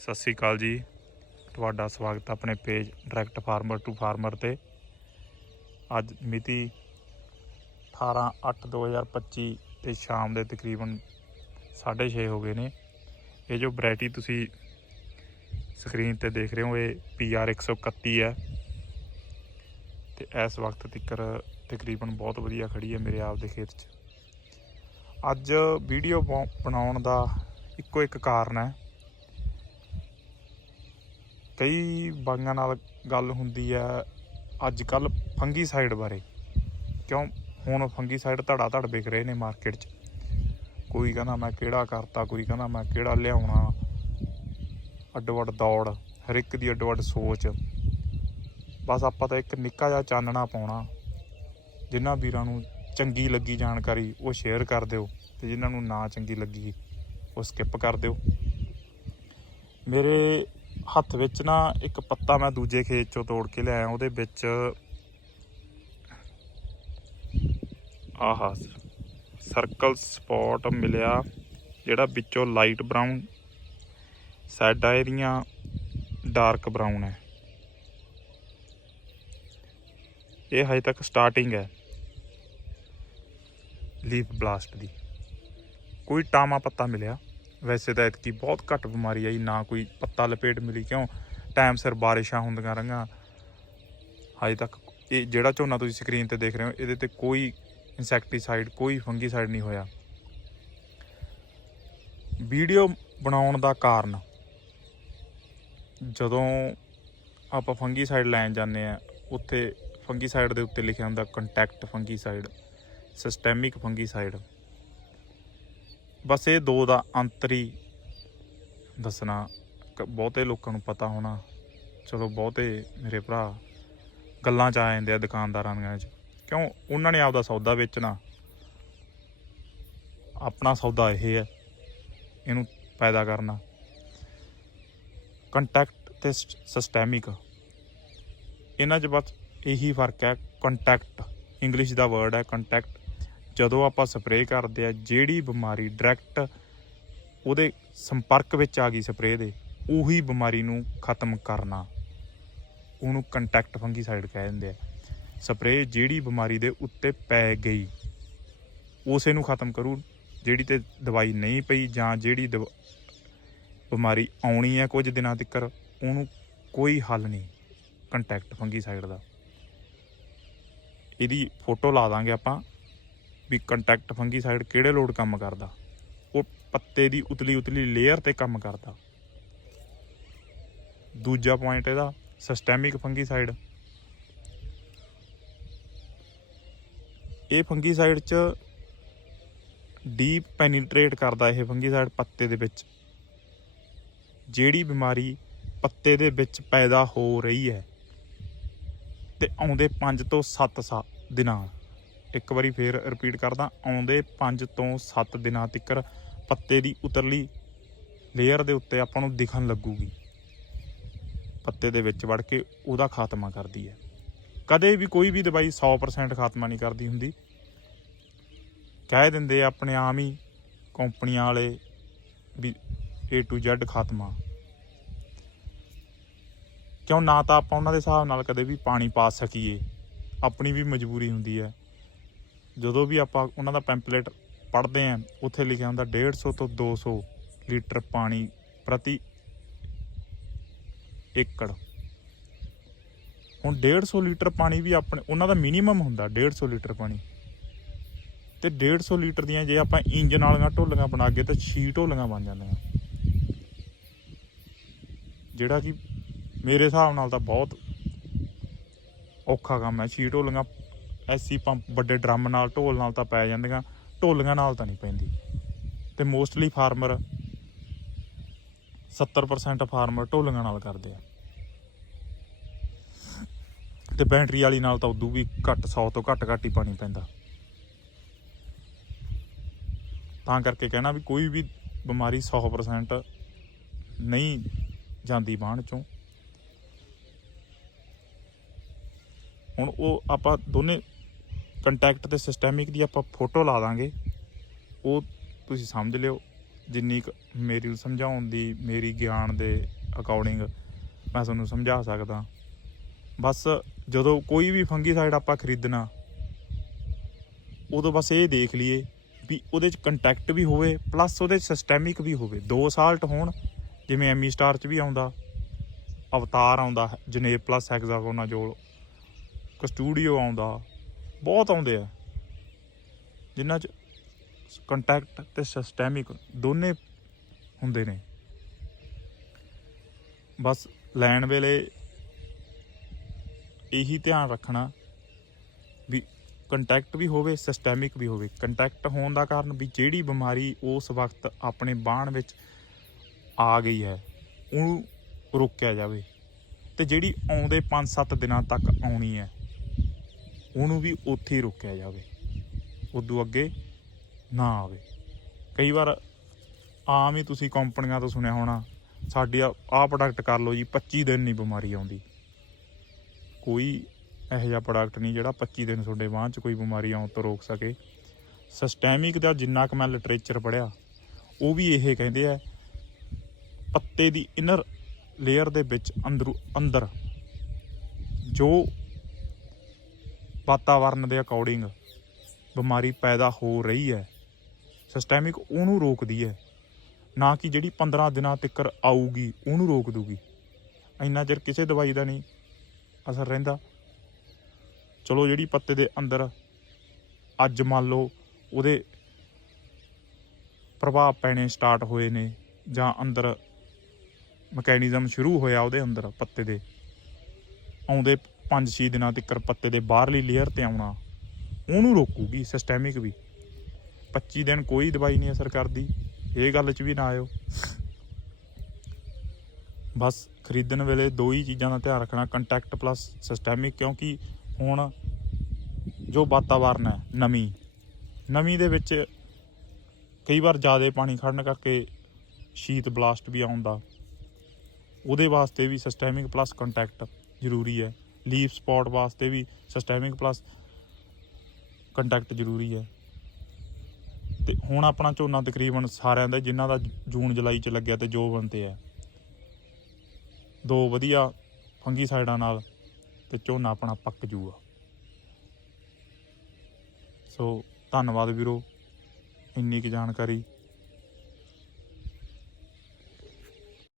ਸਤਿ ਸ੍ਰੀ ਅਕਾਲ ਜੀ। ਤੁਹਾਡਾ ਸਵਾਗਤ ਹੈ ਆਪਣੇ page direct farmer to farmer ਤੇ। ਅੱਜ ਮਿਤੀ 18/8/2025 ਤੇ ਸ਼ਾਮ ਦੇ ਤਕਰੀਬਨ 6:30 ਹੋ ਗਏ ਨੇ। ਇਹ ਜੋ ਵੈਰਾਈਟੀ ਤੁਸੀਂ ਸਕਰੀਨ ਤੇ ਦੇਖ ਰਹੇ ਹੋ, ਇਹ PR 131 ਹੈ। ਤੇ ਇਸ ਵਕਤ ਤੱਕਰ ਤਕਰੀਬਨ ਬਹੁਤ ਵਧੀਆ ਖੜੀ ਹੈ ਮੇਰੇ ਆਪ ਦੇ ਖੇਤ 'ਚ। ਅੱਜ ਵੀਡੀਓ ਬਣਾਉਣ ਦਾ ਇੱਕੋ ਇੱਕ ਕਾਰਨ ਹੈ। ਕਈ ਬਾਗਾਂ ਨਾਲ ਗੱਲ ਹੁੰਦੀ ਹੈ ਅੱਜ ਕੱਲ ਫੰਗੀਸਾਈਡ ਬਾਰੇ। ਕਿਉਂ? ਹੁਣ ਫੰਗੀਸਾਈਡ ਧੜਾ ਧੜ ਵਿਕ ਰਹੇ ਨੇ ਮਾਰਕੀਟ 'ਚ। ਕੋਈ ਕਹਿੰਦਾ, ਮੈਂ ਕਿਹੜਾ ਕਰਤਾ? ਕੋਈ ਕਹਿੰਦਾ, ਮੈਂ ਕਿਹੜਾ ਲਿਆਉਣਾ? ਅੱਡੋ ਵੱਡ ਦੌੜ, ਹਰ ਇੱਕ ਦੀ ਅੱਡੋ ਵੱਡ ਸੋਚ। ਬਸ ਆਪਾਂ ਤਾਂ ਇੱਕ ਨਿੱਕਾ ਜਿਹਾ ਚਾਨਣਾ ਪਾਉਣਾ। ਜਿਨ੍ਹਾਂ ਵੀਰਾਂ ਨੂੰ ਚੰਗੀ ਲੱਗੀ ਜਾਣਕਾਰੀ, ਉਹ ਸ਼ੇਅਰ ਕਰ ਦਿਓ ਤੇ ਜਿਨ੍ਹਾਂ ਨੂੰ ਨਾ ਚੰਗੀ ਲੱਗੀ, ਉਹ ਸਕਿਪ ਕਰ ਦਿਓ। ਮੇਰੇ ਹੱਥ ਵਿੱਚ ਨਾ ਇੱਕ ਪੱਤਾ ਮੈਂ ਦੂਜੇ ਖੇਤ ਚੋਂ ਤੋੜ ਕੇ ਲਿਆਇਆ, ਉਹਦੇ ਵਿੱਚ ਆਹਾ ਸਰਕਲ ਸਪੌਟ ਮਿਲਿਆ, ਜਿਹੜਾ ਵਿੱਚੋਂ ਲਾਈਟ ਬਰਾਊਨ ਸਾਈਡਾਂ ਇਹਦੀਆਂ ਡਾਰਕ ਬਰਾਊਨ ਹੈ। ਇਹ ਹਜੇ ਤੱਕ ਸਟਾਰਟਿੰਗ ਹੈ ਲੀਫ ਬਲਾਸਟ ਦੀ। ਕੋਈ ਟਾਮਾ ਪੱਤਾ ਮਿਲਿਆ। ਵੈਸੇ ਤਾਂ ਇਤਕੀ ਬਹੁਤ ਘੱਟ ਬਿਮਾਰੀ ਆਈ, ਨਾ ਕੋਈ ਪੱਤਾ ਲਪੇਟ ਮਿਲੀ ਕਿਉਂ? ਟਾਈਮ ਸਿਰ ਬਾਰਿਸ਼ਾਂ ਹੁੰਦੀਆਂ ਰਹੀਆਂ। ਹਜੇ ਤੱਕ ਇਹ ਜਿਹੜਾ ਝੋਨਾ ਤੁਸੀਂ ਸਕਰੀਨ ਤੇ ਦੇਖ ਰਹੇ ਹੋ, ਇਹਦੇ ਤੇ ਕੋਈ ਇਨਸੈਕਟੀਸਾਈਡ ਕੋਈ ਫੰਗੀਸਾਈਡ ਨਹੀਂ ਹੋਇਆ। ਵੀਡੀਓ ਬਣਾਉਣ ਦਾ ਕਾਰਨ, ਜਦੋਂ ਆਪਾਂ ਫੰਗੀਸਾਈਡ ਲੈਣ ਜਾਂਦੇ ਆ ਉੱਥੇ ਫੰਗੀਸਾਈਡ ਦੇ ਉੱਤੇ ਲਿਖਿਆ ਹੁੰਦਾ ਕੰਟੈਕਟ ਫੰਗੀਸਾਈਡ ਸਿਸਟੈਮਿਕ ਫੰਗੀਸਾਈਡ ਬਸ ਇਹ ਦੋ ਦਾ ਅੰਤਰੀ ਦੱਸਣਾ ਬਹੁਤੇ ਲੋਕਾਂ ਨੂੰ ਪਤਾ ਹੋਣਾ। ਚਲੋ ਬਹੁਤੇ ਮੇਰੇ ਭਰਾ ਗੱਲਾਂ ਚ ਆ ਜਾਂਦੇ ਆ ਦੁਕਾਨਦਾਰਾਂ ਦੀਆਂ ਚ। ਕਿਉਂ? ਉਹਨਾਂ ਨੇ ਆਪਦਾ ਸੌਦਾ ਵੇਚਣਾ। ਆਪਣਾ ਸੌਦਾ ਇਹ ਹੈ, ਇਹਨੂੰ ਪੈਦਾ ਕਰਨਾ। ਕੰਟੈਕਟ ਤੇ ਸਿਸਟੈਮਿਕ ਇਹਨਾਂ 'ਚ ਬਸ ਇਹੀ ਫ਼ਰਕ ਹੈ, ਕੰਟੈਕਟ। ਇੰਗਲਿਸ਼ ਦਾ ਵਰਡ ਹੈ, ਕੰਟੈਕਟ। ਜਦੋਂ ਆਪਾਂ ਸਪਰੇਅ ਕਰਦੇ ਆ, ਜਿਹੜੀ ਬਿਮਾਰੀ ਡਾਇਰੈਕਟ ਉਹਦੇ ਸੰਪਰਕ ਵਿੱਚ ਆ ਗਈ ਸਪਰੇਅ ਦੇ, ਉਹੀ ਬਿਮਾਰੀ ਨੂੰ ਖਤਮ ਕਰਨਾ। ਉਹਨੂੰ ਕੰਟੈਕਟ ਫੰਗੀਸਾਈਡ ਕਹਿ ਦਿੰਦੇ ਆ। ਸਪਰੇਅ ਜਿਹੜੀ ਬਿਮਾਰੀ ਦੇ ਉੱਤੇ ਪੈ ਗਈ, ਉਸੇ ਨੂੰ ਖਤਮ ਕਰੂ, ਜਿਹੜੀ ਤੇ ਦਵਾਈ ਨਹੀਂ ਪਈ ਜਾਂ ਜਿਹੜੀ ਦਵ- ਬਿਮਾਰੀ ਆਉਣੀ ਹੈ ਕੁਝ ਦਿਨਾਂ ਤੱਕ ਉਹਨੂੰ ਕੋਈ ਹੱਲ ਨਹੀਂ, ਕੰਟੈਕਟ ਫੰਗੀਸਾਈਡ ਦਾ। ਇਹਦੀ ਫੋਟੋ ਲਾ ਦਾਂਗੇ ਆਪਾਂ। ਵੀ ਕੰਟੈਕਟ ਫੰਗੀਸਾਈਡ ਕਿਹੜੇ ਲੋਡ ਕੰਮ ਕਰਦਾ? ਉਹ ਪੱਤੇ ਦੀ ਉਤਲੀ ਉਤਲੀ ਲੇਅਰ ਤੇ ਕੰਮ ਕਰਦਾ। ਦੂਜਾ ਪੁਆਇੰਟ ਇਹਦਾ ਸਿਸਟੈਮਿਕ ਫੰਗੀਸਾਈਡ ਇਹ ਫੰਗੀਸਾਈਡ ਚ ਡੀਪ ਪੈਨੀਟ੍ਰੇਟ ਕਰਦਾ ਇਹ ਫੰਗੀਸਾਈਡ ਪੱਤੇ ਦੇ ਵਿੱਚ। ਜਿਹੜੀ ਬਿਮਾਰੀ ਪੱਤੇ ਦੇ ਵਿੱਚ ਪੈਦਾ ਹੋ ਰਹੀ ਹੈ। ਤੇ ਆਉਂਦੇ 5 ਤੋਂ 7 ਸਾ ਦਿਨਾਂ ਇੱਕ ਵਾਰੀ ਫੇਰ ਰਿਪੀਟ ਕਰਦਾ, ਆਉਂਦੇ 5 ਤੋਂ 7 ਦਿਨਾਂ ਤੱਕ ਪੱਤੇ ਦੀ ਉਤਰਲੀ ਲੇਅਰ ਦੇ ਉੱਤੇ ਆਪਾਂ ਨੂੰ ਦਿਖਣ ਲੱਗੂਗੀ। ਪੱਤੇ ਦੇ ਵਿੱਚ ਵੜ ਕੇ ਉਹਦਾ ਖਾਤਮਾ ਕਰਦੀ ਹੈ। ਕਦੇ ਵੀ ਕੋਈ ਵੀ ਦਵਾਈ 100% ਖਾਤਮਾ ਨਹੀਂ ਕਰਦੀ ਹੁੰਦੀ। ਕਹਿ ਦਿੰਦੇ ਆਪਣੇ ਆਮ ਹੀ ਕੰਪਨੀਆਂ ਵਾਲੇ ਵੀ A to Z ਖਾਤਮਾ। ਕਿਉਂ ਨਾ ਤਾਂ ਆਪਾਂ ਉਹਨਾਂ ਦੇ ਹਿਸਾਬ ਨਾਲ ਕਦੇ ਵੀ ਪਾਣੀ ਪਾ ਸਕੀਏ। ਆਪਣੀ ਵੀ ਮਜਬੂਰੀ ਹੁੰਦੀ ਹੈ। ਜਦੋਂ ਵੀ ਆਪਾਂ ਉਹਨਾਂ ਦਾ ਪੈਂਪਲੇਟ ਪੜ੍ਹਦੇ ਆਂ ਉੱਥੇ ਲਿਖਿਆ ਹੁੰਦਾ 150 ਤੋਂ 200 ਲੀਟਰ ਪਾਣੀ ਪ੍ਰਤੀ ਏਕੜ। ਹੁਣ 150 ਲੀਟਰ ਪਾਣੀ ਵੀ ਆਪਣੇ, ਉਹਨਾਂ ਦਾ ਮਿਨੀਮਮ ਹੁੰਦਾ 150 ਲੀਟਰ ਪਾਣੀ। ਤੇ 150 ਲੀਟਰ ਦੀਆਂ ਜੇ ਆਪਾਂ ਇੰਜਨ ਵਾਲੀਆਂ ਢੋਲੀਆਂ ਬਣਾ ਕੇ ਤਾਂ 6 ਢੋਲੀਆਂ ਬਣ ਜਾਂਦੀਆਂ। ਜਿਹੜਾ ਕਿ ਮੇਰੇ ਹਿਸਾਬ ਨਾਲ ਤਾਂ ਬਹੁਤ ਔਖਾ ਕੰਮ ਹੈ 6 ਢੋਲੀਆਂ ਐਸੀ ਪੰਪ ਵੱਡੇ ਡਰਮ ਨਾਲ, ਢੋਲ ਨਾਲ ਤਾਂ ਪੈ ਜਾਂਦੀਆਂ, ਢੋਲੀਆਂ ਨਾਲ ਤਾਂ ਨਹੀਂ ਪੈਂਦੀ। ਤੇ ਮੋਸਟਲੀ ਫਾਰਮਰ 70% ਫਾਰਮਰ ਢੋਲੀਆਂ ਨਾਲ ਕਰਦੇ ਆ। ਤੇ ਬੈਟਰੀ ਵਾਲੀ ਨਾਲ ਤਾਂ ਉਦੋਂ ਵੀ ਘੱਟ 100 ਤੋਂ ਘੱਟ ਘੱਟ ਹੀ ਪਾਣੀ ਪੈਂਦਾ। ਤਾਂ ਕਰਕੇ ਕਹਿਣਾ ਵੀ ਕੋਈ ਵੀ ਬਿਮਾਰੀ 100% ਨਹੀਂ ਜਾਂਦੀ ਬਾਣ ਚੋਂ। ਹੁਣ ਉਹ ਆਪਾਂ ਦੋਨੇ ਕੰਟੈਕਟ ਤੇ ਸਿਸਟੈਮਿਕ ਦੀ ਆਪਾਂ ਫੋਟੋ ਲਾ ਦਾਂਗੇ। ਉਹ ਤੁਸੀਂ ਸਮਝ ਲਿਓ, ਜਿੰਨੀ ਕੁ ਮੇਰੀ ਸਮਝਾਉਣ ਦੀ, ਮੇਰੀ ਗਿਆਨ ਦੇ ਅਕੋਰਡਿੰਗ ਮੈਂ ਤੁਹਾਨੂੰ ਸਮਝਾ ਸਕਦਾ। ਬਸ ਜਦੋਂ ਕੋਈ ਵੀ ਫੰਗੀਸਾਈਡ ਆਪਾਂ ਖਰੀਦਣਾ, ਉਦੋਂ ਬਸ ਇਹ ਦੇਖ ਲਈਏ ਵੀ ਉਹਦੇ ਚ ਕੰਟੈਕਟ ਵੀ ਹੋਵੇ ਪਲੱਸ ਉਹਦੇ ਸਿਸਟੈਮਿਕ ਵੀ ਹੋਵੇ। ਦੋ ਸਾਲਟ ਹੋਣ, ਜਿਵੇਂ ਐਮੀ ਸਟਾਰ ਚ ਵੀ ਆਉਂਦਾ, ਅਵਤਾਰ ਆਉਂਦਾ ਜਨੇਬ ਪਲੱਸ ਹੈਗਜ਼ਾਗੋਨਾਜੋਲ ਕਸਟੂਡੀਓ ਆਉਂਦਾ, ਬਹੁਤ ਆਉਂਦੇ ਆ। ਜਿਨ੍ਹਾਂ ਚ ਕੰਟੈਕਟ ਤੇ ਸਿਸਟੈਮਿਕ ਦੋਨੇ ਹੁੰਦੇ ਨੇ। ਬਸ ਲੈਣ ਵੇਲੇ ਇਹੀ ਧਿਆਨ ਰੱਖਣਾ ਵੀ ਕੰਟੈਕਟ ਵੀ ਹੋਵੇ ਸਿਸਟੈਮਿਕ ਵੀ ਹੋਵੇ। ਕੰਟੈਕਟ ਹੋਣ ਦਾ ਕਾਰਨ ਵੀ ਜਿਹੜੀ ਬਿਮਾਰੀ ਉਸ ਵਕਤ ਆਪਣੇ ਬਾਣ ਵਿੱਚ ਆ ਗਈ ਹੈ, ਉਹਨੂੰ ਰੋਕਿਆ ਜਾਵੇ। ਤੇ ਜਿਹੜੀ ਆਉਂਦੇ 5-7 ਦਿਨਾਂ ਤੱਕ ਆਉਣੀ ਹੈ ਉਹਨੂੰ ਵੀ ਉੱਥੇ ਹੀ ਰੋਕਿਆ ਜਾਵੇ। ਉਦੋਂ ਅੱਗੇ ਨਾ ਆਵੇ। ਕਈ ਵਾਰ ਆਮ ਹੀ ਤੁਸੀਂ ਕੰਪਨੀਆਂ ਤੋਂ ਸੁਣਿਆ ਹੋਣਾ, ਸਾਡੀ ਆਹ ਪ੍ਰੋਡਕਟ ਕਰ ਲਓ ਜੀ 25 ਦਿਨ ਨਹੀਂ ਬਿਮਾਰੀ ਆਉਂਦੀ। ਕੋਈ ਇਹੋ ਜਿਹਾ ਪ੍ਰੋਡਕਟ ਨਹੀਂ ਜਿਹੜਾ 25 ਦਿਨ ਤੁਹਾਡੇ ਬਾਂਹ 'ਚ ਕੋਈ ਬਿਮਾਰੀ ਆਉਣ ਤੋਂ ਰੋਕ ਸਕੇ। ਸਿਸਟੈਮਿਕ ਦਾ ਜਿੰਨਾ ਕੁ ਮੈਂ ਲਿਟਰੇਚਰ ਪੜਿਆ ਉਹ ਵੀ ਇਹ ਕਹਿੰਦੇ ਆ, ਪੱਤੇ ਦੀ ਇਨਰ ਲੇਅਰ ਦੇ ਵਿੱਚ ਅੰਦਰੋਂ, ਅੰਦਰ ਜੋ ਵਾਤਾਵਰਨ ਦੇ ਅਕੋਰਡਿੰਗ ਬਿਮਾਰੀ ਪੈਦਾ ਹੋ ਰਹੀ ਹੈ ਸਿਸਟੈਮਿਕ ਉਹਨੂੰ ਰੋਕਦੀ ਹੈ, ਨਾ ਕਿ ਜਿਹੜੀ 15 ਦਿਨਾਂ ਤੱਕ ਆਊਗੀ ਉਹਨੂੰ ਰੋਕ ਦੂਗੀ ਇੰਨਾ ਚਿਰ ਕਿਸੇ ਦਵਾਈ ਦਾ ਨਹੀਂ ਅਸਰ ਰਹਿੰਦਾ। ਚਲੋ ਜਿਹੜੀ ਪੱਤੇ ਦੇ ਅੰਦਰ ਅੱਜ ਮੰਨ ਲਓ ਉਹਦੇ ਪ੍ਰਭਾਵ ਪੈਣੇ ਸਟਾਰਟ ਹੋਏ ਨੇ ਜਾਂ ਅੰਦਰ ਮਕੈਨਿਜ਼ਮ ਸ਼ੁਰੂ ਹੋਇਆ ਉਹਦੇ ਅੰਦਰ ਪੱਤੇ ਦੇ, ਆਉਂਦੇ 5-6 ਦਿਨਾਂ ਤੱਕ ਪੱਤੇ ਦੇ ਬਾਹਰਲੀ ਲੇਅਰ ਤੇ ਆਉਣਾ, ਉਹਨੂੰ ਰੋਕੂਗੀ ਸਿਸਟੈਮਿਕ ਵੀ। 25 ਦਿਨ ਕੋਈ ਦਵਾਈ ਨਹੀਂ ਅਸਰ ਕਰਦੀ, ਇਹ ਗੱਲ 'ਚ ਵੀ ਨਾ ਆਇਓ। ਬਸ ਖਰੀਦਣ ਵੇਲੇ ਦੋ ਹੀ ਚੀਜ਼ਾਂ ਦਾ ਧਿਆਨ ਰੱਖਣਾ ਕੰਟੈਕਟ ਪਲੱਸ ਸਿਸਟੈਮਿਕ ਕਿਉਂਕਿ ਹੁਣ ਜੋ ਵਾਤਾਵਰਨ ਹੈ ਨਮੀ ਨਮੀ ਦੇ ਵਿੱਚ ਕਈ ਵਾਰ ਜ਼ਿਆਦਾ ਪਾਣੀ ਖੜਨ ਕਰਕੇ ਸ਼ੀਤ ਬਲਾਸਟ ਵੀ ਆਉਂਦਾ। ਉਹਦੇ ਵਾਸਤੇ ਵੀ ਸਿਸਟੈਮਿਕ ਪਲੱਸ ਕੰਟੈਕਟ ਜ਼ਰੂਰੀ ਹੈ। ਲੀਫ ਸਪੌਟ ਵਾਸਤੇ ਵੀ ਸਿਸਟੈਮਿਕ ਪਲੱਸ ਕੰਟੈਕਟ ਜ਼ਰੂਰੀ ਹੈ। ਤੇ ਹੁਣ ਆਪਣਾ ਝੋਨਾ ਤਕਰੀਬਨ ਸਾਰਿਆਂ ਦਾ, ਜਿਨ੍ਹਾਂ ਦਾ ਜੂਨ, ਜੁਲਾਈ ਚ ਲੱਗਿਆ ਤੇ ਜੋ ਬੰਦੇ ਆ। ਦੋ ਵਧੀਆ ਫੰਗੀ ਸਾਈਡਾਂ ਨਾਲ ਤੇ ਝੋਨਾ ਆਪਣਾ ਪੱਕ ਜੂਗਾ। ਸੋ ਧੰਨਵਾਦ ਵੀਰੋ। ਇੰਨੀ ਕੁ ਜਾਣਕਾਰੀ।